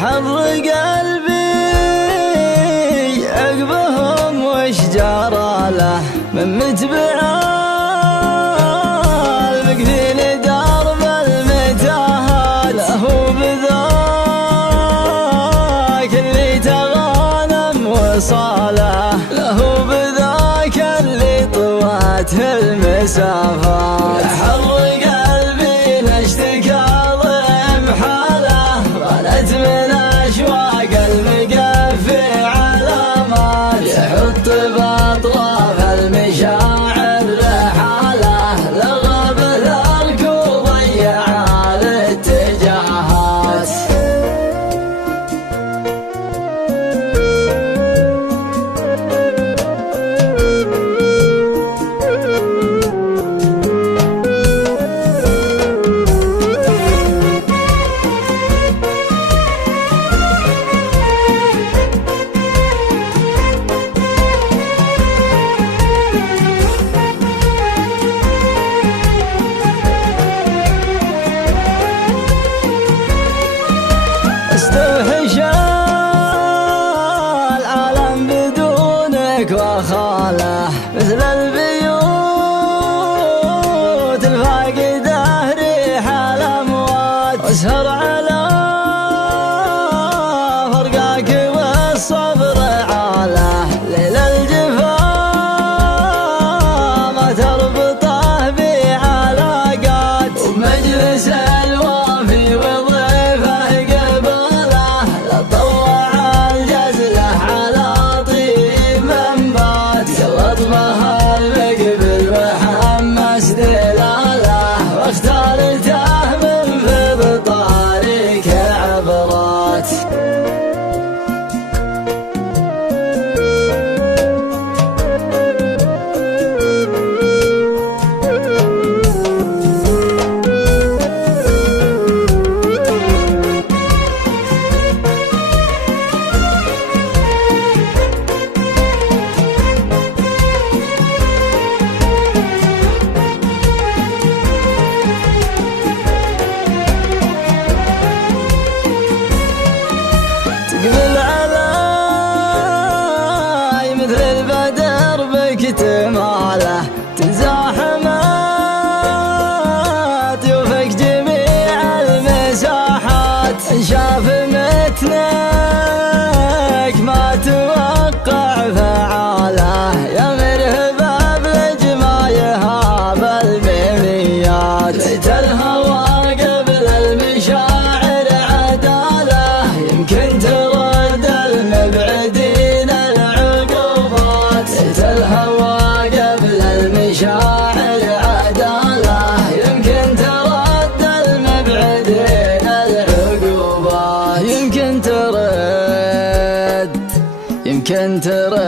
حظ قلبي عقبهم وش جرى له من متبعال مقفين درب المتاهات له بذاك اللي تغانم وصاله له بذاك اللي طوات المسافات. حظ قلبي نشتكى ضيم حاله ظلت من أشواق المقفي علامات يحط بأطراف المشاعر رحاله لغى بالأرك وضيع الاتجاهات. استوحش العالم بدونك وخاله مثل البيوت الفاقدة ريح الأموات واسهر على فرقاك والصبر عاله ليل الجفا ما تربطه بعلاقات ومجلس الوافي وضيفه طوع الجزلة على طيب منبات قلط بها المقبل وحمس دلاله واختارته من فض طارق عبرات. تقبل علي مثل البدر باكتماله تزاحمت يوفق جميع المساحات شاف متنك ما توقع فعاله يا مرهبة بلجما يهاب المنيات ليت الهوى قبل المشاعر عداله يمكن ترد المبعدين العقوبات ليت الهوى قبل المشاعر عداله يمكن ترد المبعدين العقوبات يمكن ترد